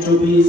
HOPs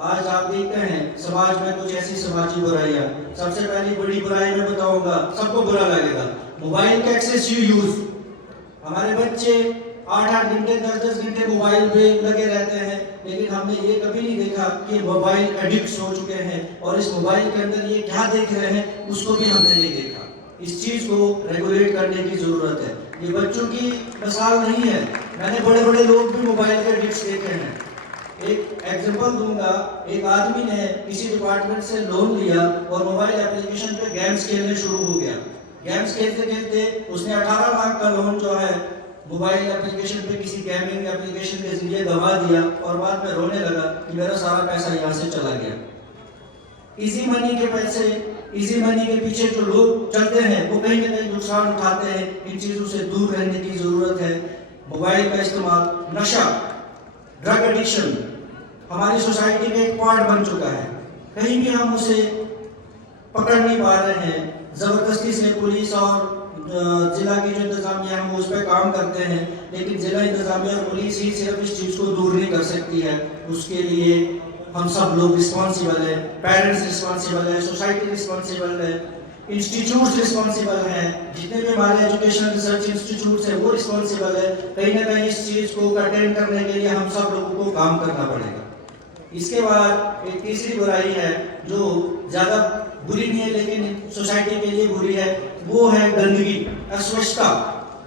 آج آپ دیکھتے ہیں سماج میں کچھ ایسی سماجی برائیاں. سب سے پہلی بڑی برائی میں بتاؤں گا, سب کو برا لگے گا, موبائل کا ایکسیسو یوز. ہمارے بچے 8-8 گھنٹے 10-10 گھنٹے موبائل پہ لگے رہتے ہیں, لیکن ہم نے یہ کبھی نہیں دیکھا کہ موبائل ایڈکٹ ہو چکے ہیں اور اس موبائل کے اندر یہ کیا دیکھ رہے ہیں اس کو بھی ہم نے نہیں دیکھا. اس چیز کو ریگولیٹ کرنے کی ضرورت ہے. یہ بچوں کی مثال نہیں ہے, میں نے بڑے بڑے لوگ بھی موبائل کے ایڈکٹس دیکھے ہیں. ایک ایگزامپل دوں گا, ایک آدمی نے کسی ڈپارٹمنٹ سے لون لیا اور موبائل اپلیکیشن پہ گیمز کھیلنے شروع ہو گیا. گیمز کھیلتے کھیلتے اس نے 18 لاکھ کا لون جو ہے موبائل اپلیکیشن پہ کسی گیمنگ اپلیکیشن کے ذریعے گنوا دیا اور بعد میں رونے لگا کہ میرا سارا پیسہ یہاں سے چلا گیا. ایزی منی کے پیسے, ایزی منی کے پیچھے جو لوگ چلتے ہیں وہ کہیں نہ کہیں نقصان اٹھاتے ہیں. ان چیزوں سے دور رہنے کی ضرورت ہے. موبائل کا استعمال, نشہ, ڈرگ ایڈکشن ہماری سوسائٹی کا ایک پارٹ بن چکا ہے. کہیں بھی ہم اسے پکڑ نہیں پا رہے ہیں. زبردستی سے پولیس اور ضلع کی جو انتظامیہ ہم اس پہ کام کرتے ہیں, لیکن ضلع انتظامیہ اور پولیس ہی صرف اس چیز کو دور نہیں کر سکتی ہے. اس کے لیے ہم سب لوگ رسپانسیبل ہیں. پیرنٹس رسپانسیبل ہیں, سوسائٹی رسپانسیبل ہے, انسٹیٹیوٹس رسپانسیبل ہیں, جتنے بھی ہمارے ایجوکیشن ریسرچ انسٹیٹیوٹس ہیں وہ رسپانسیبل ہے. کہیں نہ کہیں اس چیز کو کنٹین کرنے کے لیے ہم سب لوگوں کو کام کرنا پڑے گا. اس کے بعد ایک تیسری برائی ہے جو زیادہ بری نہیں ہے لیکن سوسائٹی کے لیے بری ہے, وہ ہے گندگی, اسوچھتا,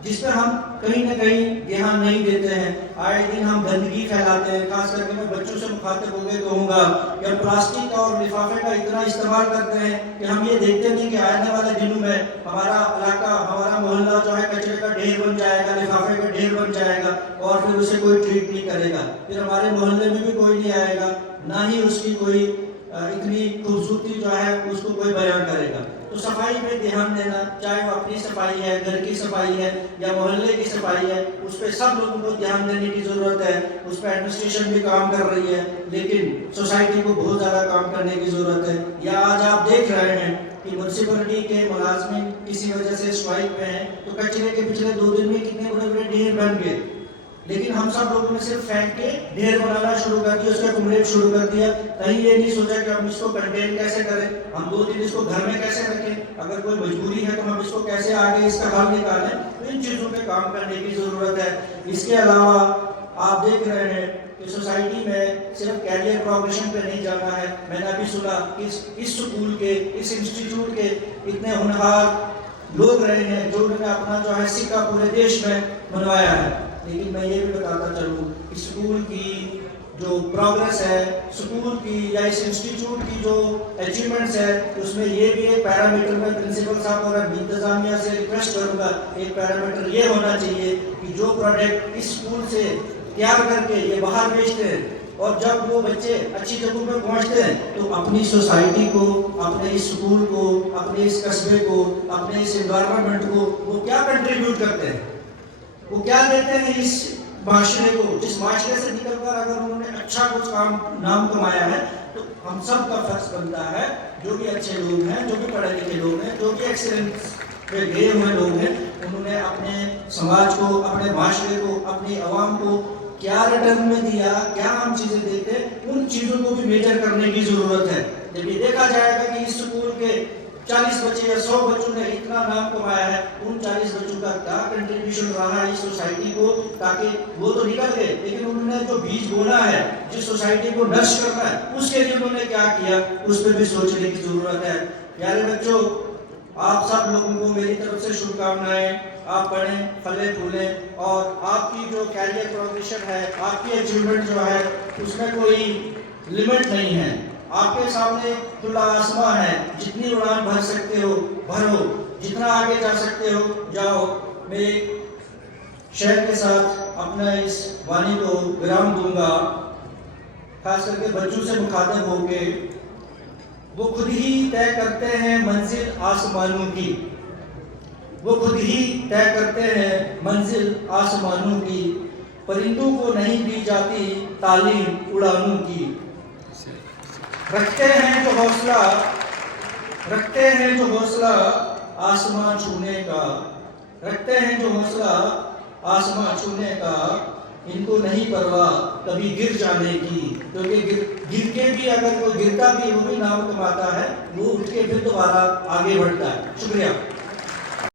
جس پہ ہم کہیں نہ کہیں دھیان نہیں دیتے ہیں. آئے دن ہم گندگی پھیلاتے ہیں. خاص کر کے میں بچوں سے مخاطب ہو کے کہوں گا کہ ہم پلاسٹک اور لفافے کا اتنا استعمال کرتے ہیں کہ ہم یہ دیکھتے نہیں کہ آنے والے دنوں میں ہمارا علاقہ, ہمارا محلہ جو ہے کچرے کا ڈھیر بن جائے گا, لفافے کا ڈھیر بن جائے گا اور پھر اسے کوئی ٹریٹ نہیں کرے گا. پھر ہمارے محلے میں بھی کوئی نہیں آئے گا, نہ ہی اس کی کوئی اتنی خوبصورتی جو ہے اس کو کوئی بیان کرے گا. تو صفائی پہ دھیان دینا, چاہے وہ اپنی صفائی ہے, گھر کی صفائی ہے یا محلے کی صفائی ہے, اس پہ سب لوگوں کو دھیان دینے کی ضرورت ہے. اس پہ ایڈمنسٹریشن بھی کام کر رہی ہے لیکن سوسائٹی کو بہت زیادہ کام کرنے کی ضرورت ہے. یا آج آپ دیکھ رہے ہیں کہ میونسپلٹی کے ملازمین کسی وجہ سے اسٹرائک پہ ہیں تو کچرے کے پچھلے 2 دن میں کتنے بڑے بڑے ڈھیر بن گئے, لیکن ہم سب لوگوں نے صرف پھینک کے ڈھیر بنانا شروع کر دیا, اس کا ایکوموڈیٹ شروع کر دیا. کہیں یہ نہیں سوچا کہ ہم اس کو کنٹین کیسے کریں, ہم 2 دن اس کو گھر میں کیسے رکھیں, اگر کوئی مجبوری ہے تو ہم اس کو کیسے آگے اس کا حل نکالیں. تو ان چیزوں پہ کام کرنے کی ضرورت ہے. اس کے علاوہ آپ دیکھ رہے ہیں کہ سوسائٹی میں صرف کیریئر پروگریشن پہ نہیں جانا ہے. میں نے ابھی سنا کہ اس سکول کے, اس انسٹیٹیوٹ کے اتنے ہونہار لوگ رہے ہیں جو انہوں نے اپنا جو ہے سکہ پورے دیش میں منوایا ہے. لیکن میں یہ بھی بتاتا چلوں کہ اسکول کی جو پروگرس ہے, اسکول کی یا اس انسٹیٹیوٹ کی جو اچیومنٹس ہے, اس میں یہ بھی ایک پیرامیٹر میں پرنسپل صاحب اور انتظامیہ سے ریکویسٹ کروں گا, ایک پیرامیٹر یہ ہونا چاہیے کہ جو پروڈکٹ اس اسکول سے تیار کر کے یہ باہر بیچتے ہیں اور جب وہ بچے اچھی جگہوں پہ پہنچتے ہیں تو اپنی سوسائٹی کو, اپنے اس اسکول کو, اپنے اس قصبے کو, اپنے اس انوائرمنٹ کو وہ کیا کنٹریبیوٹ کرتے ہیں, وہ کیا دیتے ہیں اس معاشرے کو. جس معاشرے سے نکل کر اگر انہوں نے اچھا کچھ نام کمایا ہے تو ہم سب کا فرض بنتا ہے, جو بھی اچھے لوگ ہیں, جو بھی پڑھے لکھے لوگ ہیں, جو بھی ایکسیلنس پہ گئے ہوئے لوگ ہیں, انہوں نے اپنے سماج کو, اپنے معاشرے کو, اپنی عوام کو کیا ریٹرن میں دیا, کیا ہم چیزیں دیتے, ان چیزوں کو بھی میجر کرنے کی ضرورت ہے. جب یہ دیکھا جائے گا کہ اس اسکول کے 40 بچے یا 100 بچوں نے اتنا نام کمایا ہے, ان 40 بچوں کا کیا کنٹریبیوشن رہا ہے اس سوسائٹی کو, تاکہ وہ تو نکل گئے لیکن انہوں نے جو بیج بونا ہے, جس سوسائٹی کو نشٹ کرنا ہے, اس کے لیے انہوں نے کیا کیا, اس پہ بھی سوچنے کی ضرورت ہے. پیارے بچوں, آپ سب لوگوں کو میری طرف سے شبھ کامنائیں. آپ پڑھیں, پھلیں پھولیں اور آپ کی جو کیریئر پروگریشن ہے, آپ کی اچیومنٹ جو ہے اس میں کوئی لمٹ نہیں ہے. آپ کے سامنے کھلا آسمان ہے, جتنی اڑان بھر سکتے ہو بھرو, جتنا آگے جا سکتے ہو جاؤ. میں شہر کے ساتھ اپنا اس وانی کو ویرام دوں گا, خاص کر کے بچوں سے مخاطب ہو کے. وہ خود ہی طے کرتے ہیں منزل آسمانوں کی, وہ خود ہی طے کرتے ہیں منزل آسمانوں کی, پرندوں کو نہیں دی جاتی تعلیم اڑانوں کی. رکھتے ہیں جو حوصلہ, رکھتے ہیں جو حوصلہ آسمان چھونے کا, رکھتے ہیں جو حوصلہ آسمان چھونے کا, ان کو نہیں پرواہ کبھی گر جانے کی، کیونکہ گر کے بھی اگر کوئی گرتا بھی وہ بھی نام کماتا ہے، وہ اٹھ کے پھر دوبارہ آگے بڑھتا ہے. شکریہ.